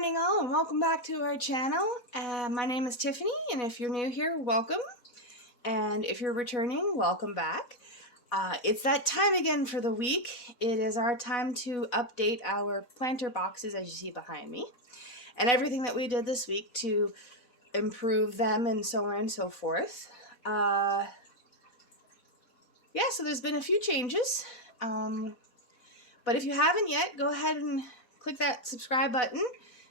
morning all, and welcome back to our channel. My name is Tiffany, and if you're new here, welcome. And if you're returning, welcome back. It's that time again for the week. It is our time to update our planter boxes, as you see behind me, and everything that we did this week to improve them and so on and so forth. Yeah, so there's been a few changes. But if you haven't yet, go ahead and click that subscribe button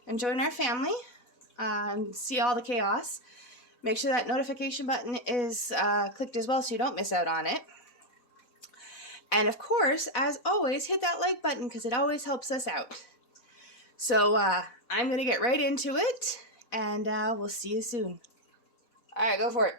and join our family and see all the chaos. Make sure that notification button is clicked as well so you don't miss out on it. And of course, as always, hit that like button because it always helps us out. So I'm going to get right into it, and we'll see you soon. All right, go for it.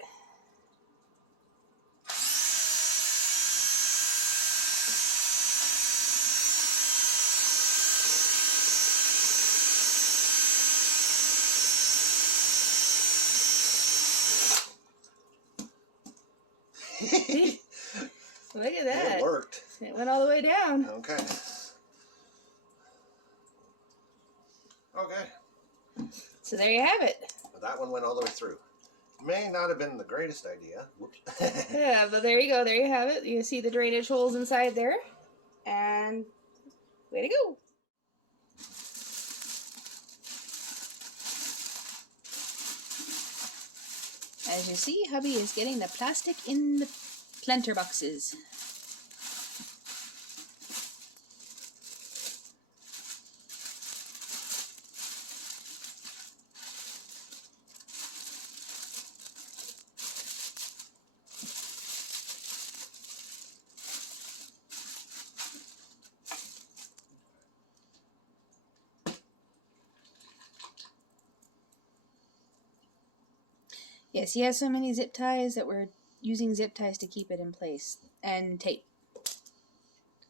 Look at that. It worked. It went all the way down. Okay. Okay. So there you have it. Well, that one went all the way through. May not have been the greatest idea. Whoops. Yeah, but there you go. There you have it. You see the drainage holes inside there. And way to go. As you see, hubby is getting the plastic in the planter boxes. Yes, he has so many zip ties that we're using zip ties to keep it in place, and tape.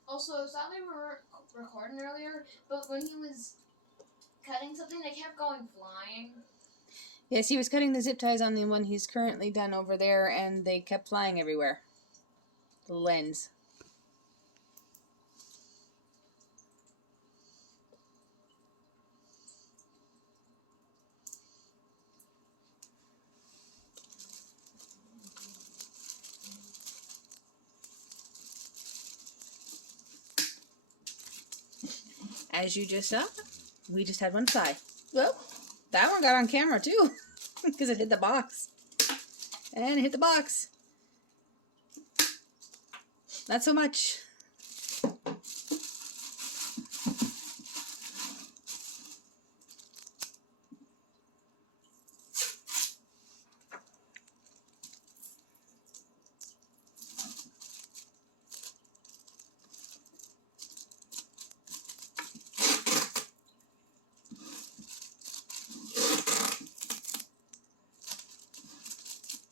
Also, I thought we were recording earlier, but when he was cutting something, they kept going flying. Yes, he was cutting the zip ties on the one he's currently done over there, and they kept flying everywhere. The lens. As you just saw, we just had one fly. Well, that one got on camera too, because it hit the box. And it hit the box. Not so much.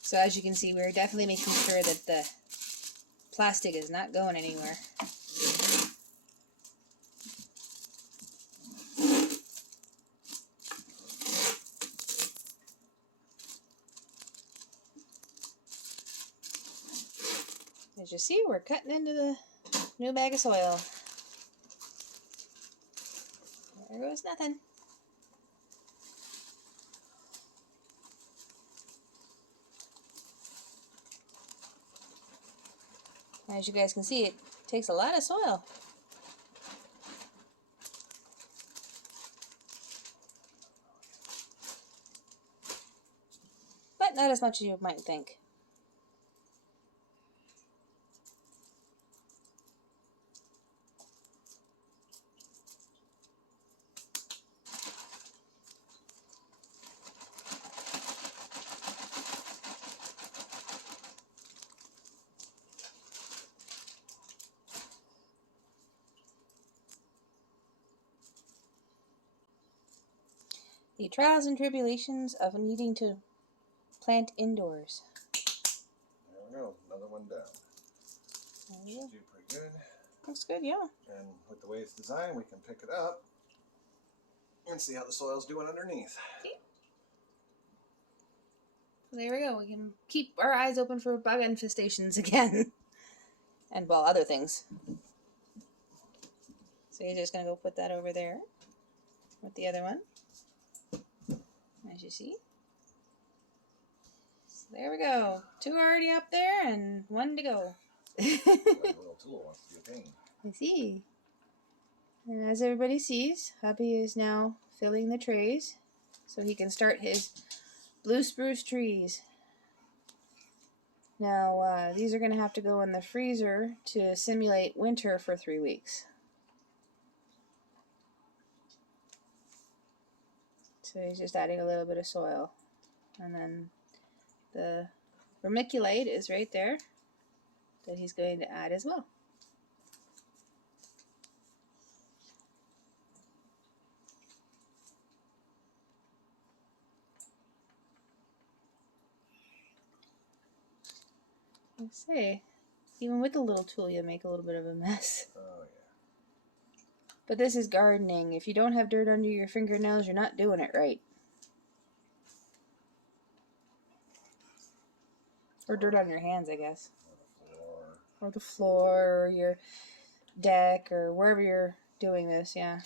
So as you can see, we're definitely making sure that the plastic is not going anywhere. As you see, we're cutting into the new bag of soil. There goes nothing. As you guys can see, it takes a lot of soil. But not as much as you might think. The trials and tribulations of needing to plant indoors. There we go. Another one down. There you go. Do pretty good. Looks good, yeah. And with the way it's designed, we can pick it up and see how the soil's doing underneath. Okay. So there we go. We can keep our eyes open for bug infestations again. And, well, other things. So you're just going to go put that over there with the other one. as you see. So there we go. 2 already up there and 1 to go. That little tool wants to be a pain. I see. And as everybody sees, hubby is now filling the trays so he can start his blue spruce trees. Now, these are going to have to go in the freezer to simulate winter for 3 weeks. So he's just adding a little bit of soil. And then the vermiculite is right there that he's going to add as well. Let's see. Even with the little tool, you'll make a little bit of a mess. Oh, yeah. But this is gardening. If you don't have dirt under your fingernails, you're not doing it right. Or dirt on your hands, I guess. Or the floor, or your deck, or wherever you're doing this, yeah.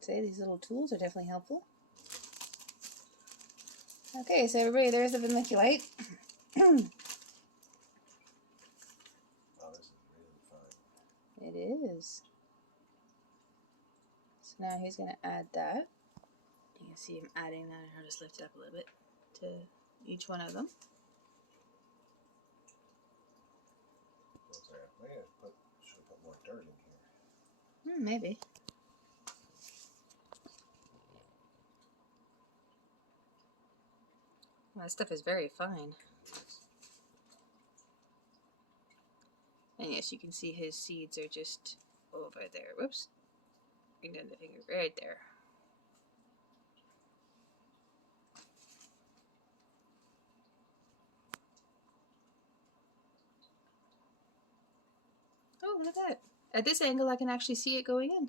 Say, these little tools are definitely helpful. Okay, so everybody, there's the vermiculite. Oh, this is really fun. It is. So now he's going to add that. You can see him adding that. I'll just lift it up a little bit to each one of them. Should have put more dirt in here. Maybe. Well, that stuff is very fine. And yes, you can see his seeds are just over there. Whoops. Bring down the finger right there. Oh, look at that. At this angle, I can actually see it going in.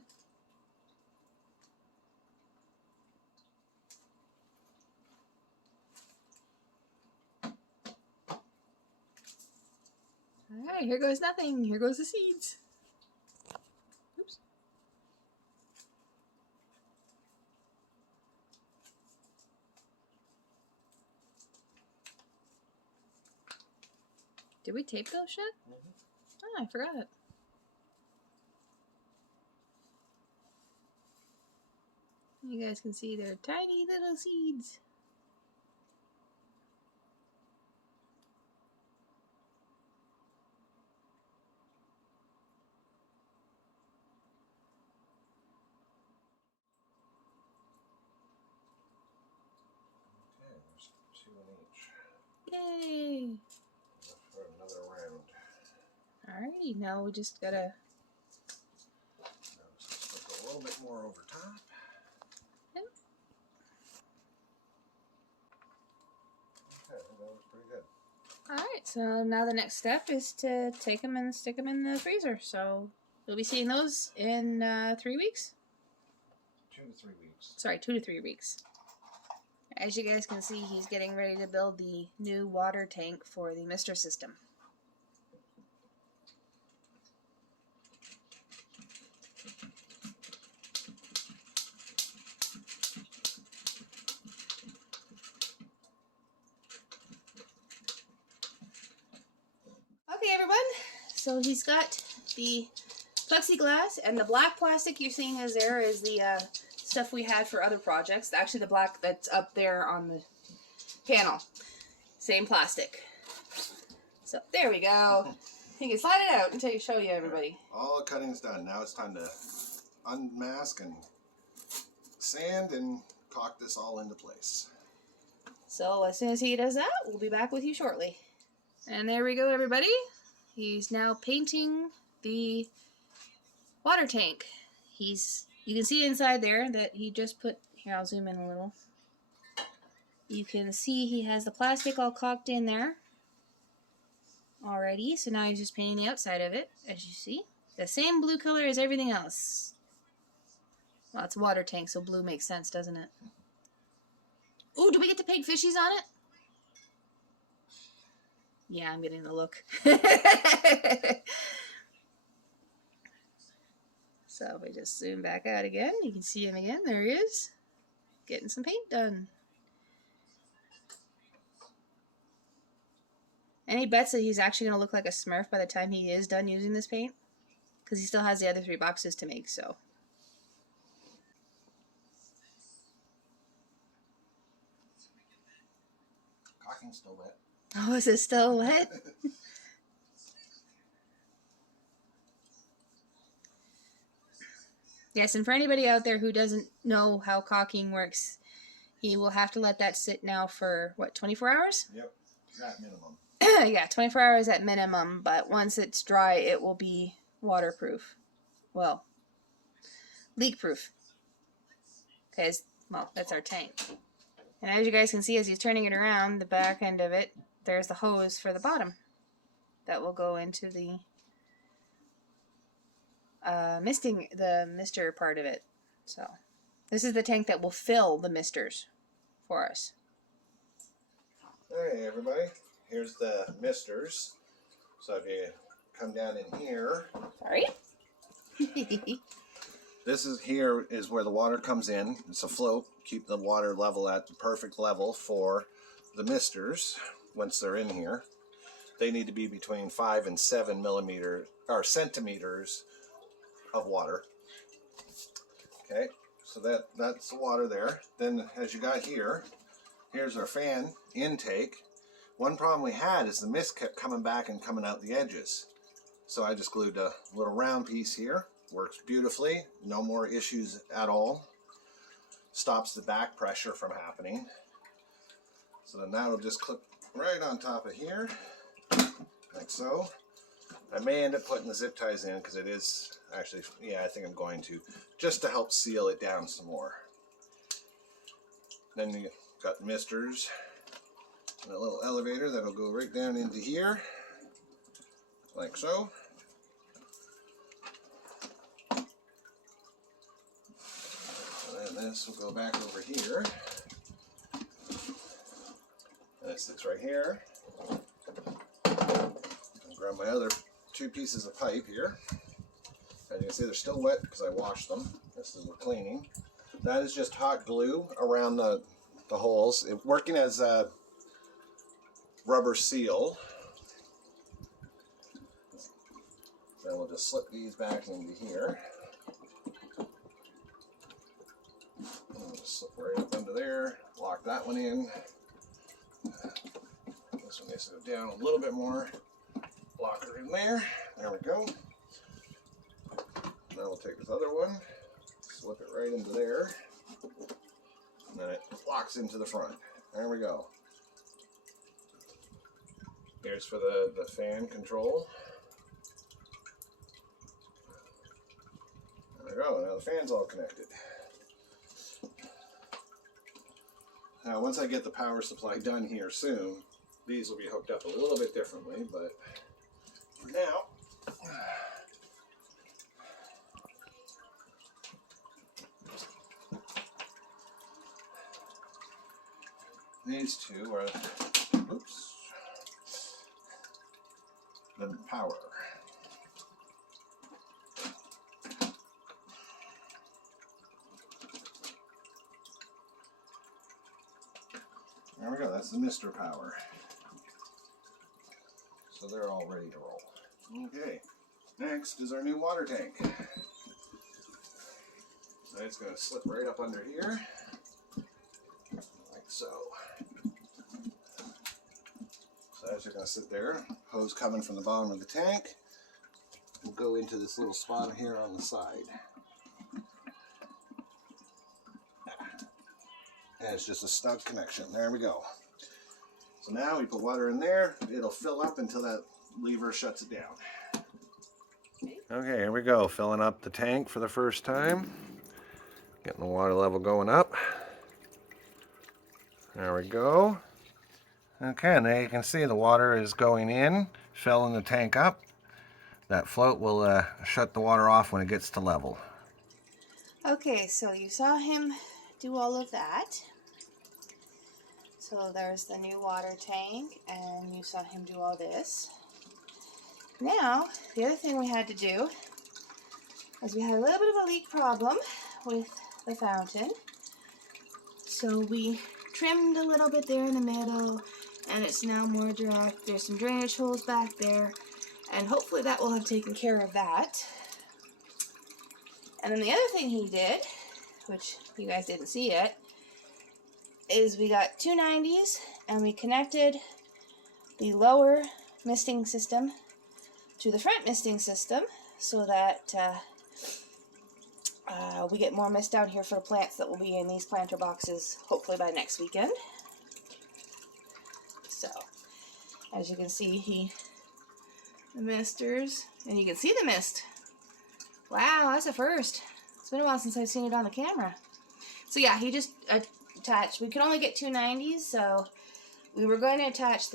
Alright, here goes nothing. Here goes the seeds. Oops. Did we tape those shut? Oh, I forgot. You guys can see they're tiny little seeds. Okay, there's 2 in each. Yay! Enough for another round. Alrighty, now we just gotta... Now just put a little bit more over top. Yep. Okay, that was pretty good. Alright, so now the next step is to take them and stick them in the freezer. So you'll be seeing those in 3 weeks. 2 to 3 weeks. Sorry, 2 to 3 weeks. As you guys can see, he's getting ready to build the new water tank for the mister system. Okay, everyone. So he's got the plexiglass, and the black plastic you're seeing is there is the stuff we had for other projects. Actually, the black that's up there on the panel. Same plastic. So there we go. You can slide it out until you show you everybody. All the cutting's done. Now it's time to unmask and sand and caulk this all into place. So as soon as he does that, we'll be back with you shortly. And there we go, everybody. He's now painting the water tank. You can see inside there that he just put, here I'll zoom in a little. You can see he has the plastic all caulked in there already. So now he's just painting the outside of it, as you see. The same blue color as everything else. Well, it's a water tank, so blue makes sense, doesn't it? Ooh, do we get to paint fishies on it? Yeah, I'm getting the look. zoom back out again. You can see him again. There he is. Getting some paint done. Any bets that he's actually going to look like a Smurf by the time he is done using this paint? Because he still has the other 3 boxes to make, so. Caulking's still wet. Oh, is it still wet? Yes, and for anybody out there who doesn't know how caulking works, he will have to let that sit now for, what, 24 hours? Yep, that minimum. Yeah, 24 hours at minimum, but once it's dry, it will be waterproof. Well, leak-proof. Because, well, that's our tank. And as you guys can see, as he's turning it around, the back end of it, there's the hose for the bottom that will go into the mister part of it. So this is the tank that will fill the misters for us. Hey everybody, here's the misters. So if you come down in here, Sorry. this is where the water comes in. It's a float, keep the water level at the perfect level for the misters. Once they're in here, they need to be between 5 and 7 centimeters of water. Okay, so that's the water there. Then as you got here, here's our fan intake. One problem we had is the mist kept coming back and coming out the edges. So I just glued a little round piece here. Works beautifully. No more issues at all. Stops the back pressure from happening. So then that'll just clip right on top of here, like so. I may end up putting the zip ties in because it is actually, yeah, I think I'm going to, just to help seal it down some more. Then you got the misters and a little elevator that'll go right down into here, like so. And then this will go back over here. And it sits right here. I'll grab my other 2 pieces of pipe here. As you can see, they're still wet because I washed them. This is the cleaning. That is just hot glue around the holes, working as a rubber seal. Then we'll just slip these back into here. And we'll just slip right up into there, lock that one in. This one needs to go down a little bit more. Lock her in there. There we go. Now we'll take this other one, slip it right into there, and then it locks into the front. There we go. Here's for the fan control. There we go. Now the fan's all connected. Now once I get the power supply done here soon, these will be hooked up a little bit differently, but for now, these 2 are, oops, the power. There we go, that's the Mister power. So they're all ready to roll. Okay, next is our new water tank. So it's going to slip right up under here, like so. So as you're going to sit there, hose coming from the bottom of the tank, will go into this little spot here on the side. And it's just a snug connection. There we go. So now we put water in there, it'll fill up until that lever shuts it down. Okay, here we go, filling up the tank for the first time. Getting the water level going up. There we go. Okay, and there you can see the water is going in, filling the tank up. That float will shut the water off when it gets to level. Okay, so you saw him do all of that. So there's the new water tank, and you saw him do all this. Now, the other thing we had to do as we had a little bit of a leak problem with the fountain. So we trimmed a little bit there in the middle, and it's now more direct. There's some drainage holes back there, and hopefully that will have taken care of that. And then the other thing he did, which you guys didn't see yet, is we got two 90s and we connected the lower misting system to the front misting system so that we get more mist down here for the plants that will be in these planter boxes hopefully by next weekend. So as you can see, the misters, and you can see the mist. Wow, that's a first. It's been a while since I've seen it on the camera. So yeah, he just attached, we could only get two 90s, so we were going to attach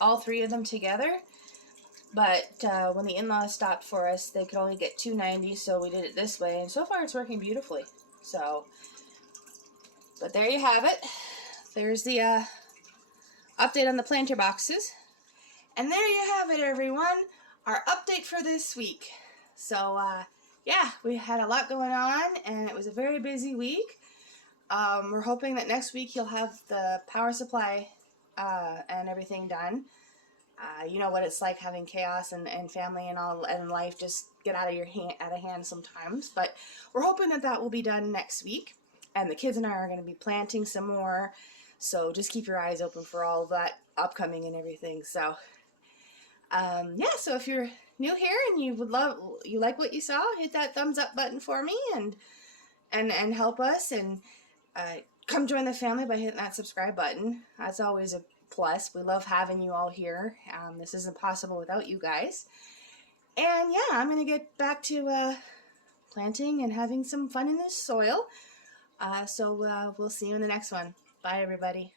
all three of them together, but when the in-laws stopped for us, they could only get two 90s, so we did it this way, and so far it's working beautifully. So, but there you have it. There's the update on the planter boxes. And there you have it, everyone, our update for this week. So, yeah, we had a lot going on, and it was a very busy week. We're hoping that next week you'll have the power supply and everything done. You know what it's like having chaos and family and all, and life just get out of hand sometimes. But we're hoping that that will be done next week. And the kids and I are going to be planting some more. So just keep your eyes open for all of that upcoming and everything. So, yeah, so if you're new here and you like what you saw, hit that thumbs up button for me and help us, and come join the family by hitting that subscribe button. That's always a plus. We love having you all here. This isn't possible without you guys. And yeah, I'm gonna get back to planting and having some fun in this soil. So we'll see you in the next one. Bye, everybody.